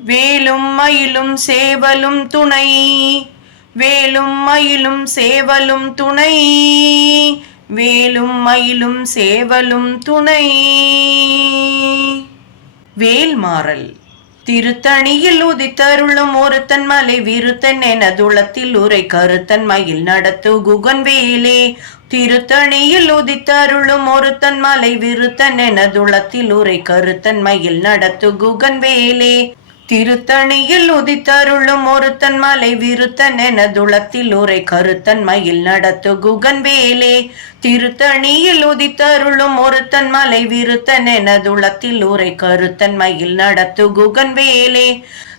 வேலும் மயிலும் சேவலும் துணை. வேலும் மயிலும் சேவலும் துணை. வேலும் மயிலும் சேவலும் துணை. வேல்மாறல் திருத்தணியில் உதித்தருளும் ஒருத்தன் மலை விருத்தன் என துளத்தில் உரை கருத்தன் மயில் நடத்து குகன் வேலே. திருத்தணியில் உதித்தருளும் ஒருத்தன் மலை விருத்தன் என துளத்தில் உரை கருத்தன் மயில் நடத்து குகன் வேலே. திருத்தணியில் உதித்தருளும் ஒருத்தன் மலை விருத்தன் என துளத்தில் உரை கருத்தன் மயில் நடத்து குகன் வேலே. திருத்தணியில் உதித்தருளும் ஒருத்தன் மலை விருத்தன் என துளத்தில் உரை கருத்தன் மயில் நடத்து குகன் வேலே.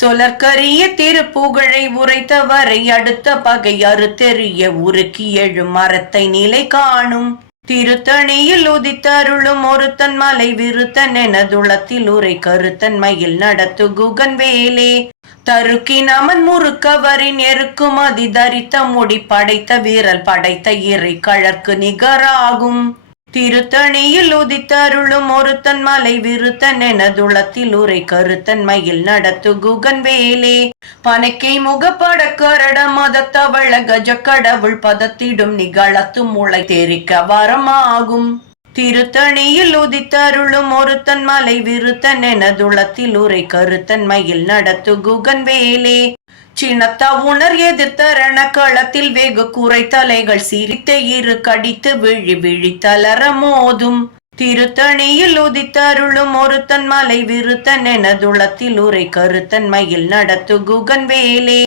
சொலற்கரிய திருப்புகழை உரைத்தவரை அடுத்த பகை அறுத்தெறிய உருக்கி எழும் மரத்தை நிலை காணும். திருத்தணியில் உதித்தருளும் ஒருத்தன் மலை விருத்தன் என துளத்தில் உரை கருத்தன் மயில் நடத்து குகன் வேலே. தருக்கின் அமன் முறுக்கவரின் எருக்கும் அதி தரித்த முடி படைத்த வீரல் படைத்த இறை கழற்கு நிகராகும். திருத்தணியில் உதித்தருளும் ஒருத்தன் மலை விருத்தன் எனதுளத்தில் உரை கருத்தன் மயில் நடத்து குகன் வேலே. பனைக்கை முகப்பட கரட மதத்தவள கஜ கடவுள் பதத்திடும் நிகழத்து முளை தெரிக்க வரமாகும். திருத்தணியில் உதித்தருளும் ஒருத்தன் மலை விருத்தன் எனதுளத்தில் உரை கருத்தன் மயில் நடத்து குகன் வேலே. சின்னத்தா உணர் எதிர்த்தரண களத்தில் வெகு குறை தலைகள் சிரித்த இரு கடித்து விழி விழி தளர மோதும். திருத்தணியில் உதித்தருளும் ஒருத்தன் மலை விருத்தன் எனதுளத்தில் உரை கருத்தன் மயில் நடத்து குகன் வேலே.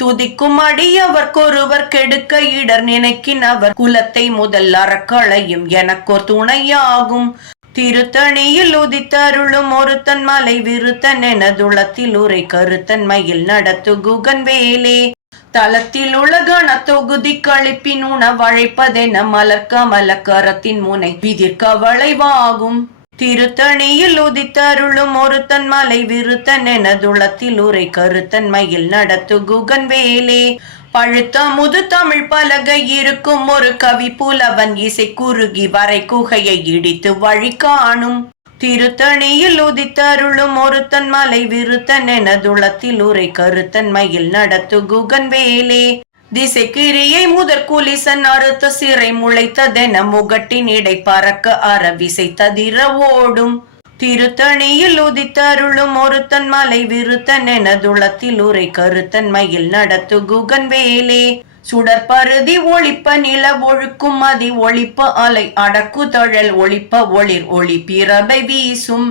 துதிக்கும் அடியவர்க்கொருவர் கெடுக்க இடர் நினைக்கின் அவர் குலத்தை முதல் அறக்களையும் எனக்கோர் துணையாகும். திருத்தணியில் உதித்தருளும் ஒருத்தன் மலை விருத்தன் எனதுளத்தில் உரை கருத்தன் மயில் நடத்து குகன் வேலே. தளத்தில் உலகண தொகுதி கழிப்பின் உணவழைப்பதென மலர்க்க மலக்கரத்தின் முனை விதிர்க்க வளைவாகும் திருத்தணியில் உதித்தருளும் ஒருத்தன் மலை விருத்தன் எனதுளத்தில் உரை கருத்தன் மயில் நடத்து குகன் வேலே. பழுத்த முது தமிழ் பலகை இருக்கும் ஒரு கவி புலவன் இசை குறுகி வரை குகையை இடித்து வழி காணும். திருத்தணியில் உதித்தருளும் ஒருத்தன் மலை விருத்தன் என துளத்தில் உரை கருத்தன்மையில் நடத்து குகன் வேலே. திசைக்கிரியை முதற் குலிசன் அறுத்த சிறை முளைத்ததென முகட்டின் இடை பறக்க அறவிசை ததிர ஓடும். திருத்தணியில் உதித்தருளும் ஒருத்தன் மலை விருத்தன் எனதுளத்தில் உரை கருத்தன் மயில் நடத்து குகன் வேலே சுடற்பருதி ஒளிப்ப நில ஒழுக்கும் அதி ஒளிப்ப அலை அடக்கு தழல் ஒளிப்ப ஒளிர் ஒளி பிறபை வீசும்.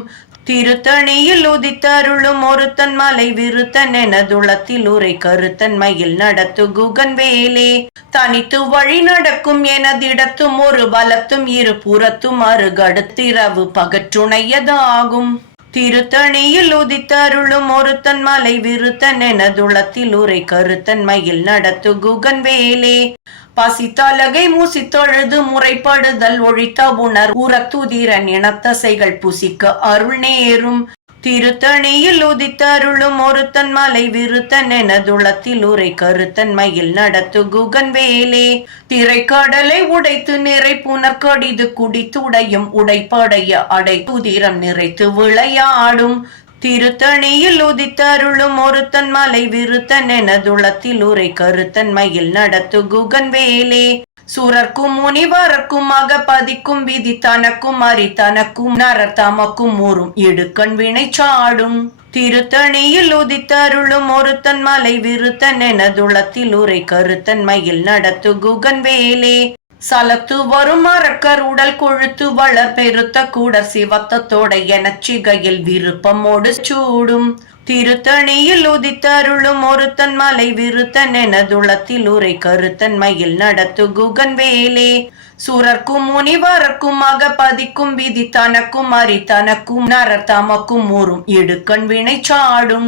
திருத்தணியில் உதித்தருளும் ஒருத்தன் மலை விருத்தன் எனதுளத்தில் உரை கருத்தன் மயில் நடத்து குகன் வேலே. தனித்து வழி நடக்கும் எனதிடத்தும் ஒரு பலத்தும் இரு புறத்தும் அருகடுத்திரவு பகற்றுணையதாகும். திருத்தணியில் உதித்தருளும் ஒருத்தன் மலை விருத்தன் எனதுளத்தில் உரை கருத்தன் மயில் நடத்து குகன் வேலே. பசித்தலகை மூசித்தொழுது முறைப்படுதல் ஒழித்த உணர் உரத்துதிரன் இனத்தசைகள் புசிக்க அருள் நேரும். திருத்தணியில் உதித்தருளும் ஒருத்தன் மலை விருத்தன் எனதுளத்தில் உரை கருத்தன் மயில் நடத்து குகன் வேலே. திரைக்கடலை உடைத்து நிறை புனர்கடிது குடித்துடையும் உடைப்படைய அடை துதிரம் நிறைத்து விளையாடும். திருத்தணியில் உதித்தருளும் ஒருத்தன் மலை விருத்தன் எனதுளத்தில் உரை கருத்தன் மயில் நடத்து குகன் வேலே. சுரர்க்கும் முனிவரக்கும் அகபதிக்கும் விதி தனக்கும் அரி தனக்கும் நரர் தமக்கும் ஊறும் இடுக்கண் வினை சாடும். திருத்தணியில் உதித்தருளும் ஒருத்தன் மலை விருத்தன் எனதுளத்தில் உரை கருத்தன் மயில் நடத்து குகன் வேலே. சலத்து வரும் உடல் கொழுத்து வளர் பெருத்த கூட சிவத்தத்தோட எனச்சிகையில் விருப்பமோடு சூடும். திருத்தணியில் உதித்தருளும் ஒருத்தன் மலை விருத்தன் எனதுளத்தில் உரை கருத்தன் மயில் நடத்து குகன் வேலே. சுரர்க்கும் முனிவரக்கும் அகபதிக்கும் விதி தனக்கும் அரி தனக்கும் நரர் தமக்கும் ஊரும் இடுக்கண் வினை சாடும்.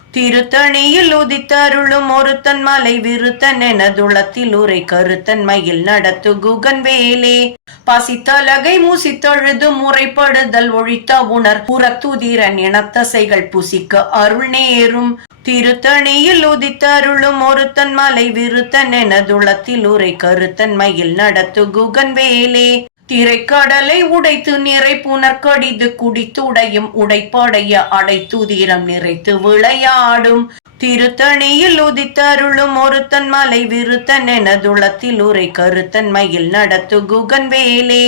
திருத்தணியில் உதித்தருளும் ஒருத்தன் மலை விருத்தன் எனதுளத்தில் உரை கருத்தன் மயில் நடத்து குகன் வேலே. பசித்தலகை மூசித்தழுது முறைப்படுதல் ஒழித்த உணர் புறத்துதிரன் இனத்தசைகள் புசிக்க அருள் நேரும். திருத்தணியில் உதித்தருளும் ஒருத்தன் மலை விருத்தன் எனதுளத்தில் உரை கருத்தன் மயில் நடத்து குகன் வேலே. திரைக்கடலை உடைத்து நிறை புனர்கடிது குடித்துடையும் உடைப்படைய அடைத்துதிரம் நிறைத்து விளையாடும். திருத்தணியில் உதித்தருளும் ஒருத்தன் மலை விருத்தன் எனதுளத்தில் உரை கருத்தன்மையில் நடத்து குகன் வேலே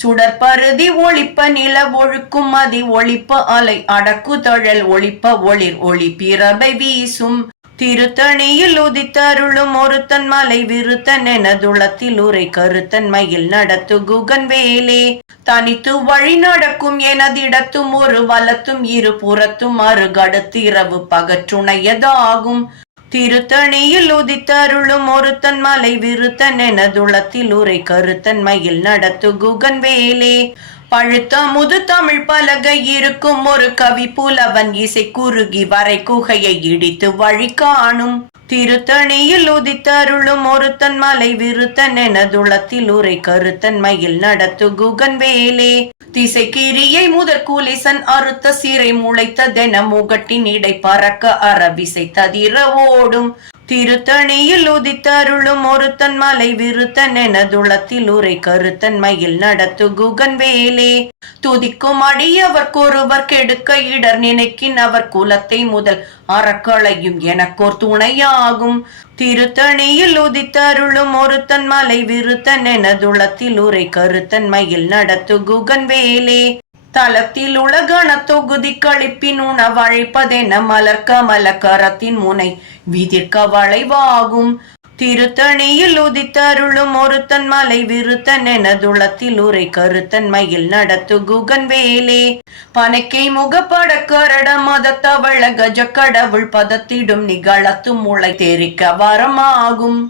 சுடற்பருதி ஒளிப்ப நில ஒழுக்கும் மதி ஒளிப்ப அலை அடக்கு தழல் ஒளிப்ப ஒளிர் ஒளி பிறபை வீசும். திருத்தணியில் உதித்தருளும் ஒருத்தன் மலை விருத்தன் எனதுளத்தில் உரை கருத்தன் மயில் நடத்து குகன் வேலே. தனித்து வழி நடக்கும் எனதிடத்தும் ஒரு வலத்தும் இரு புறத்தும் அருகடுத்து இரவு பகற்றுணையதாகும். திருத்தணியில் உதித்தருளும் ஒருத்தன் மலை விருத்தன் எனதுளத்தில் உரை கருத்தன் மயில் நடத்து குகன் வேலே. பழுத்த முது தமிழ் பலகை இருக்கும் ஒரு கவி புலவன் இசை குறுகி வரை குகையை இடித்து வழி காணும். திருத்தணியில் உதித்தருளும் ஒருத்தன் மலை விருத்தன் எனதுளத்தில் உரை கருத்தன் மயில் நடத்து குகன் வேலே. திசை கிரியை முதற் கூலிசன் அறுத்த சிறை முளைத்ததென முகட்டின் இடை பறக்க அறவிசை ததிர ஓடும். திருத்தணியில் உதித்தருளும் ஒருத்தன் மலை விருத்தன் எனதுளத்தில் உரை கருத்தன் மயில் நடத்து குகன் வேலே. துதிக்கும் அடியவர்க்கொருவர் கெடுக்க இடர் நினைக்கின் அவர் குலத்தை முதல் அறக்களையும் எனக்கோர் துணையாகும். திருத்தணியில் உதித்தருளும் ஒருத்தன் மலை விருத்தன் எனதுளத்தில் உரை கருத்தன் மயில் நடத்து குகன் வேலே. தலத்தில் உலகண தொகுதி கழிப்பின் உணவழிப்பதென மலர் கமல கரத்தின் முனை விதிர்க்க வளைவாகும். திருத்தணியில் உதித்தருளும் ஒருத்தன் மலை விருத்தன் எனதுளத்தில் உரை கருத்தன் மயில் நடத்து குகன் வேலே. பனைக்கை முகப்பட கரட மத தவள கஜ கடவுள் பதத்திடும் நிகழத்து முளை தெரிக்க வரமாகும்.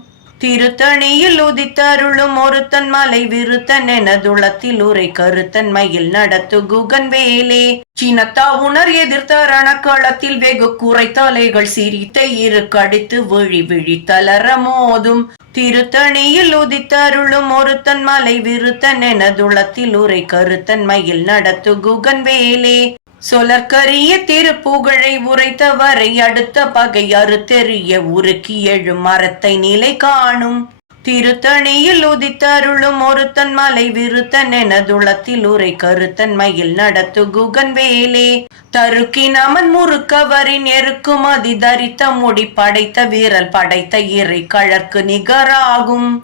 திருத்தணியில் உதித்தருளும் ஒருத்தன் மலை விருத்தன் எனதுளத்தில் உரை கருத்தன் மயில் நடத்து குகன் வேலே. சினத்தா உணர் எதிர்த்த களத்தில் வெகு குறை தலைகள் சிரித்த இரு கடித்து விழி விழி தளர மோதும். திருத்தணியில் உதித்தருளும் ஒருத்தன் மலை விருத்தன் எனதுளத்தில் உரை கருத்தன் மயில் நடத்து குகன் வேலே. சொலற்கரிய திருப்புகழை உரைத்தவரை அடுத்த பகை அறுத்தெறிய உருக்கி எழும் மரத்தை நிலை காணும். திருத்தணியில் உதித்தருளும் ஒருத்தன் மலை விருத்தன் எனதுளத்தில் உரை கருத்தன் மயில் நடத்து குகன் வேலே. தருக்கின் அமன் முறுக்கவரின் எருக்கும் அதி தரித்த முடி படைத்த வீரல் படைத்த இறை கழற்கு நிகராகும்.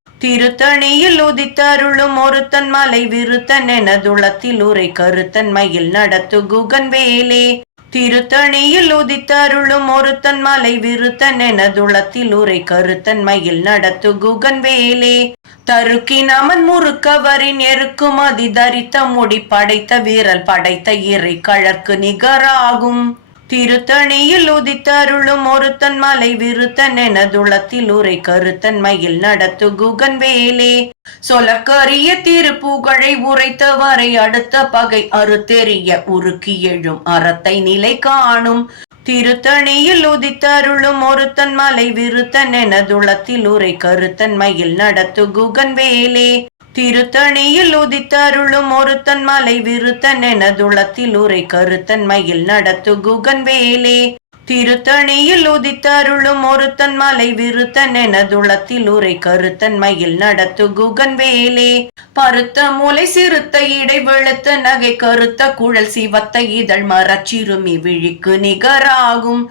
திருத்தணியில் உதித்தருளும் ஒருத்தன் மலை விருத்தன் எனதுளத்தில் உரை கருத்தன்மையில் நடத்து குகன் வேலே. திருத்தணியில் உதித்தருளும் ஒருத்தன் மலை விருத்தன் எனதுளத்தில் உரை கருத்தன்மையில் நடத்து குகன் வேலே. தருக்கின் அமன் முறுக்கவரின் எருக்கும் அதி தரித்த முடி படைத்த வீரல் படைத்த இறை கழற்கு நிகராகும். திருத்தணியில் உதித்தருளும் ஒருத்தன் மலை விருத்தன் எனதுளத்தில் உரை கருத்தன் மயில் நடத்து குகன் வேலே சொலக்கரிய திருப்புகழை உரைத்தவரை அடுத்த பகை அறுத்தெறிய உருக்கி எழும் அறத்தை நிலை காணும். திருத்தணியில் உதித்தருளும் ஒருத்தன் மலை விருத்தன் எனதுளத்தில் உரை கருத்தன் மயில் நடத்து குகன் வேலே திருத்தணியில் உதித்தருளும் ஒருத்தன் மலை விருத்தன் எனதுளத்தில் உரை கருத்தன் மயில் நடத்து குகன் வேலே. திருத்தணியில் உதித்தருளும் ஒருத்தன் மலை விருத்தன் எனதுளத்தில் உரை கருத்தன் மயில் நடத்து குகன் வேலே. பருத்த மூளை சிறுத்த இடை வெளுத்த நகை கருத்த குழல் சிவத்த இதழ் மரச்சிறுமி விழிக்கு நிகராகும்.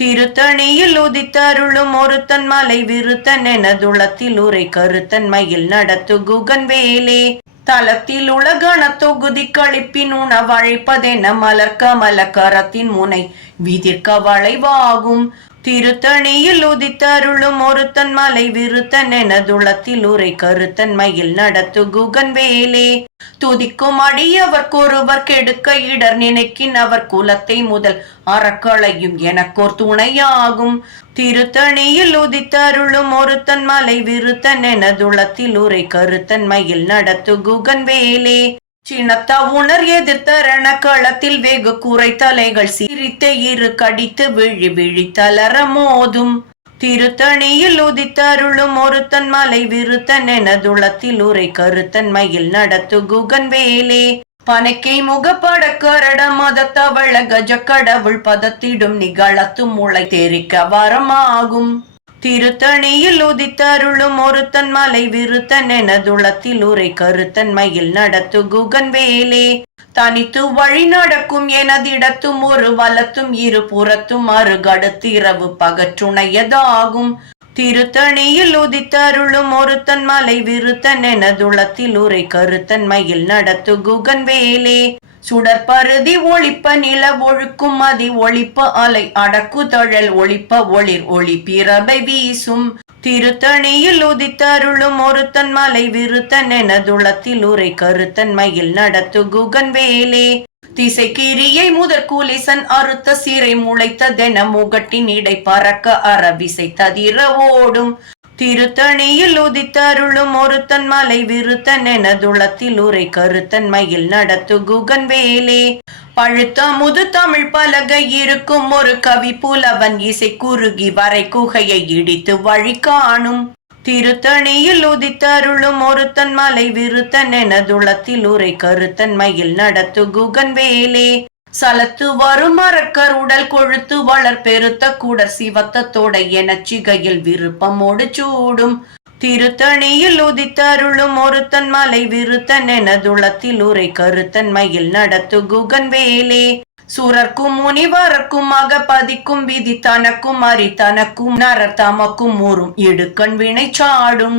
திருத்தணியில் உதித்தருளும் ஒருத்தன் மலை விருத்தன் எனதுளத்தில் உரை கருத்தன்மையில் நடத்து குகன் வேலே. தலத்தில் உலகண தொகுதி கழிப்பின் உணவழைப்பதென மலர் கமல கரத்தின் முனை விதிர்க்க வளைவாகும். திருத்தணியில் உதித்தருளும் ஒருத்தன் மலை விருத்தன் எனதுளத்தில் உரை கருத்தன் மயில் நடத்து குகன் வேலே துதிக்கும் அடியவர்க்கொருவர் கெடுக்க இடர் நினைக்கின் அவர் குலத்தை முதல் அறக்களையும் எனக்கோர் துணையாகும். திருத்தணியில் உதித்தருளும் ஒருத்தன் மலை விருத்தன் எனதுளத்தில் உரை கருத்தன் மயில் நடத்து குகன் வேலே சின்னத்த உணர் எதிர்த்தரண களத்தில் வெகு குறை தலைகள் சிரித்த இரு கடித்து விழி விழி தளர மோதும். திருத்தணியில் உதித்தருளும் ஒருத்தன் மலை விருத்தன் எனதுளத்தில் உரை கருத்தன் மயில் நடத்து குகன் வேலே. பனைக்கை முகப்பட கரட மதத்தவள கஜ கடவுள் பதத்திடும் நிகழத்து முளை தெரிக்க வரமாகும். திருத்தணியில் உதித்தருளும் ஒருத்தன் மலை விருத்தன் எனதுளத்தில் உரை கருத்தன்மையில் நடத்து குகன் வேலே. தனித்து வழி நடக்கும் எனதிடத்தும் ஒரு வலத்தும் இரு புறத்தும் அருகடுத்து இரவு பகற்றுணையதாகும். திருத்தணியில் உதித்தருளும் ஒருத்தன் மலை விருத்தன் எனதுளத்தில் உரை கருத்தன்மையில் நடத்து குகன் வேலே சுடற்பருதி ஒளிப்ப நில ஒழுக்கும் மதி ஒளிப்ப அலை அடக்கு தழல் ஒளிப்ப ஒளிர் ஒளி பிறபை வீசும். திருத்தணியில் உதித்தருளும் ஒருத்தன் மலை விருத்தன் எனதுளத்தில் உரை கருத்தன்மையில் நடத்து குகன் வேலே. திசை கிரியை முதற் கூலிசன் அறுத்த சிறை முளைத்ததென முகட்டின் இடை பறக்க அறவிசை ததிர ஓடும். திருத்தணியில் உதித்தருளும் ஒருத்தன் மலை விருத்தன் எனதுளத்தில் உரை கருத்தன் மயில் நடத்து குகன் வேலே. பழுத்த முது தமிழ் பலகை இருக்கும் ஒரு கவி புலவன் இசை குறுகி வரை குகையை இடித்து வழி காணும். திருத்தணியில் உதித்தருளும் ஒருத்தன் மலை விருத்தன் எனதுளத்தில் உரை கருத்தன் மயில் நடத்து குகன் வேலே. சலத்து வரும் மரக்கர் உடல் கொழுத்து வளர் பெருத்த குடர் என சிகையில் விருப்பமோடு சூடும். திருத்தணியில் உதித்தருளும் ஒருத்தன் மலை விருத்தன் எனதுளத்தில் உரை கருத்தன் மயில் நடத்து குகன் வேலே. சுரர்க்கும் முனிவரக்கும் அகப்பதிக்கும் விதி தனக்கும் அரி தனக்கும் நரர் தமக்கும் ஊறும் இடுக்கண் வினை சாடும்.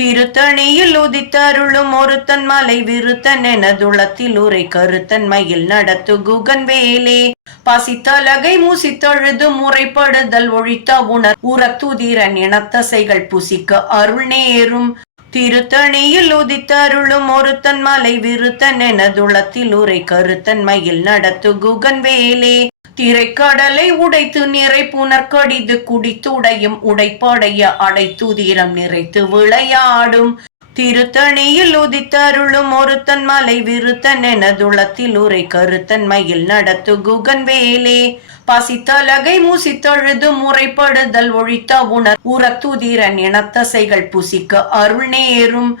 திருத்தணியில் உதித்தருளும் ஒருத்தன் மலை விருத்தன் எனதுளத்தில் உரை கருத்தன்மையில் நடத்து குகன் வேலே. பசித்தலகை மூசித்தழுது முறைப்படுதல் ஒழித்த உணர் உரத்துதிரன் இனத்தசைகள் புசிக்க அருள் நேரும். திருத்தணியில் உதித்தருளும் ஒருத்தன் மலை விருத்தன் எனதுளத்தில் உரை கருத்தன்மையில் நடத்து குகன் வேலே. திரைக்கடலை உடைத்து நிறை புனர்கடிது குடித்து உடையும் உடைப்படைய அடைத்துதிரம் நிறைத்து விளையாடும். திருத்தணியில் உதித்தருளும் ஒருத்தன் மலை விருத்தன் எனதுளத்தில் உரை கருத்தன்மையில் நடத்து குகன் வேலே. பசித்தலகை மூசித்தழுது முறைப்படுதல் ஒழித்த உணர் உரத்துதிரன் இனத்தசைகள் புசிக்க அருள் நேரும்.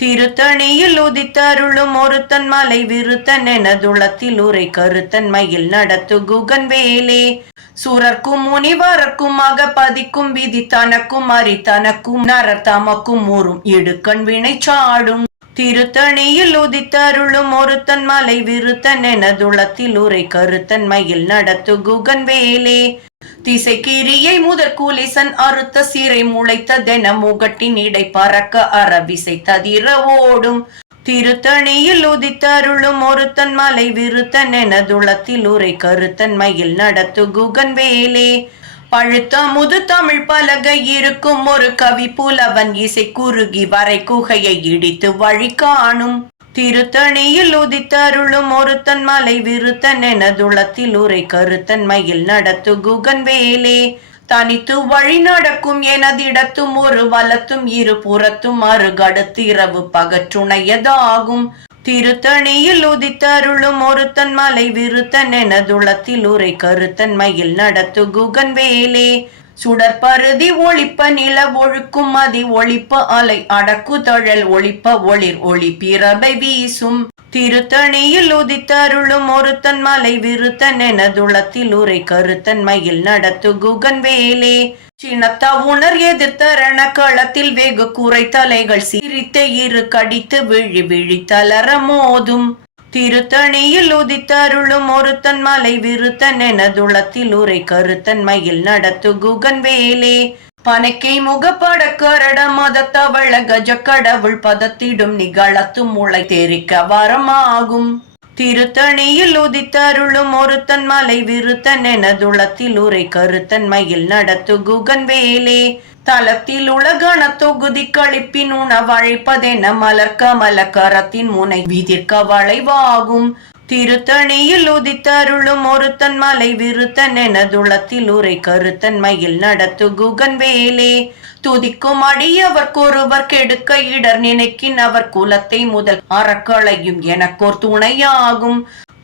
திருத்தணியில் உதித்தருளும் ஒருத்தன் மலை விருத்தன் எனதுளத்தில் உரை கருத்தன் மயில் நடத்து குகன் வேலே. சுரர்க்கும் முனிவரக்கும் அகபதிக்கும் விதி தனக்கும் அரி தனக்கும் நரர் தமக்கும் ஊறும் இடுக்கண் வினை சாடும். திருத்தணியில் உதித்தருளும் ஒருத்தன் மலை விருத்தன் எனதுளத்தில் உரை கருத்தன் மயில் நடத்து குகன் வேலே. திசை கிரியை முதற் கூலிசன் அறுத்த சீரை முளைத்ததென முகட்டின் இடை பறக்க அறவிசை ததிர ஓடும். திருத்தணியில் உதித்தருளும் ஒருத்தன் மலை விருத்தன் எனதுளத்தில் உரை கருத்தன் மயில் நடத்து குகன் வேலே. பழுத்த முது தமிழ் பலகை இருக்கும் ஒரு கவி புலவன் இசை குறுகி வரை குகையை இடித்து வழி காணும். திருத்தணியில் உதித்தருளும் ஒருத்தன் மலை விருத்தன் எனதுளத்தில் உரை கருத்தன் மயில் நடத்து குகன் வேலே. தனித்து வழி நடக்கும் எனதிடத்தும் ஒரு வலத்தும் இரு புறத்தும் அருகடுத்து இரவு பகற்றுணையதாகும். திருத்தணியில் உதித்தருளும் ஒருத்தன் மலை விருத்தன் எனதுளத்தில் உரை கருத்தன் மயில் நடத்து குகன் வேலே. சுடற்பருதி ஒழிப்ப நில ஒழுக்கும் அதி ஒழிப்ப அலை அடக்கு தழல் ஒழிப்ப ஒளிர் ஒளி பிறபை வீசும். திருத்தணியில் உதித்தருளும் ஒருத்தன் மலை விருத்தன் என துளத்தில் உரை கருத்தன் மயில் நடத்து குகன் வேலே. சின்னத்தா உணர் எதிர்த்தரண களத்தில் வெகு குறை தலைகள் சிரித்த இரு கடித்து விழி விழி தளர மோதும். திருத்தணியில் உதித்தருளும் ஒருத்தன் மலை விருத்தன் எனதுளத்தில் உரை கருத்தன் மயில் நடத்து குகன் வேலே. பனைக்கை முகப்பட கரட மதத்தவள கஜ கடவுள் பதத்திடும் நிகழத்து முளை தெரிக்க வரமாகும். திருத்தணியில் உதித்தருளும் ஒருத்தன் மலை விருத்தன் எனதுளத்தில் உரை கருத்தன் மயில் நடத்து குகன் வேலே. தலத்தில் உலகண தொகுதி கழிப்பின் உணவழைப்பதென மலர் கமல கரத்தின் முனை விதிர்க்க வளைவாகும். திருத்தணியில் உதித்தருளும் ஒருத்தன் மலை விருத்தன் எனதுளத்தில் உரை கருத்தன் மயில் நடத்து குகன் வேலே. துதிக்கும் அடியவர்க்கொருவர் கெடுக்க இடர் நினைக்கின் அவர் குலத்தை முதல் அறக்களையும் எனக்கோர் துணையாகும்.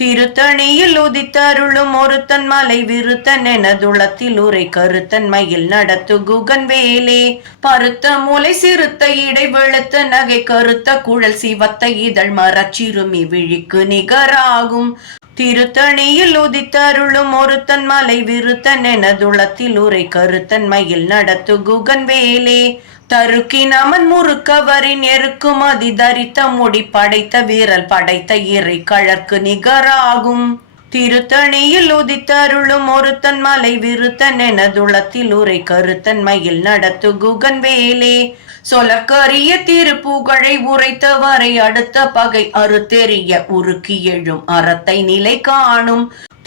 திருத்தணியில் உதித்தருளும் ஒருத்தன் மலை விருத்தன் எனதுளத்தில் உரை கருத்தன் மயில் நடத்து குகன் வேலே பருத்த மூளை சிறுத்த இடை வெளுத்த நகை கருத்த குழல் சிவத்த இதழ் மரச்சிறுமி விழிக்கு நிகராகும். திருத்தணியில் உதித்தருளும் ஒருத்தன் மலை விருத்தன் எனதுளத்தில் உரை கருத்தன் மயில் நடத்து குகன் வேலே தருக்கின் அமன் முறுக்கவரின் எருக்கும் அதி தரித்த முடி படைத்த வீரல் படைத்த இறை கழற்கு நிகராகும். திருத்தணியில் உதித்தருளும் ஒருத்தன் மலை விருத்தன் என துளத்தில் உரை கருத்தன் மயில் நடத்து குகன் வேலே. சொலக்கரிய திருப்புகழை உரைத்தவரை அடுத்த பகை அறுத்தெறிய உருக்கி எழும் அறத்தை நிலை காணும்.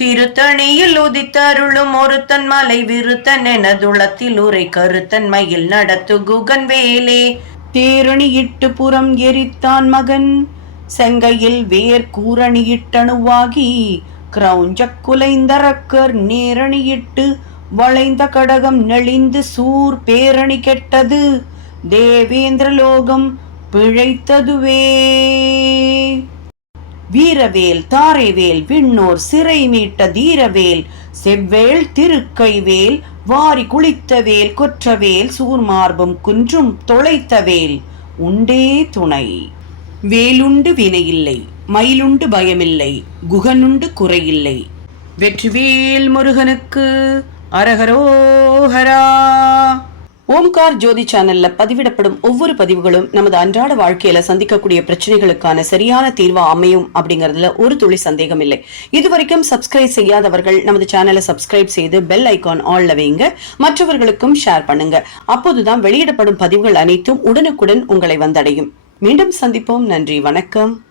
திருத்தணியில் உதித்தருளும் ஒருத்தன் மலை விருத்தன் எனதுளத்தில் உரை கருத்தன்மையில் நடத்து குகன் வேலே தேரணியிட்டு புறம் எரித்தான் மகன். செங்கையில் வேர் கூரணியிட்டணுவாகி கிரௌஞ்ச குலைந்தரக்கர் நேரணியிட்டு வளைந்த கடகம் நெளிந்து சூர் பேரணி கெட்டது. தேவேந்திர லோகம் பிழைத்ததுவே. வீரவேல் தாரைவேல் விண்ணோர் சிறை மீட்ட தீரவேல் செவ்வேல் திருக்கைவேல் வாரி குளித்தவேல் கொற்றவேல் சூர்மார்பும் குன்றும் தொலைத்தவேல் உண்டே துணை. வேலுண்டு வினையில்லை மயிலுண்டு பயமில்லை குகனுண்டு குறையில்லை. வெற்றிவேல் முருகனுக்கு அரகரோஹரா ஓம்கார் ஜோதி சேனல்ல பதிவிடப்படும் ஒவ்வொரு பதிவுகளும் நமது அன்றாட வாழ்க்கையில சந்திக்கக்கூடிய பிரச்சனைகளுக்கான சரியான தீர்வா அமையும் அப்படிங்கறதுல ஒரு துளி சந்தேகம் இல்லை. இதுவரைக்கும் சப்ஸ்கிரைப் செய்யாதவர்கள் நமது சேனலை சப்ஸ்கிரைப் செய்து பெல் ஐகான் ஆல்ல வைங்க. மற்றவர்களுக்கும் ஷேர் பண்ணுங்க. அப்போதுதான் வெளியிடப்படும் பதிவுகள் அனைத்தும் உடனுக்குடன் உங்களை வந்தடையும். மீண்டும் சந்திப்போம். நன்றி. வணக்கம்.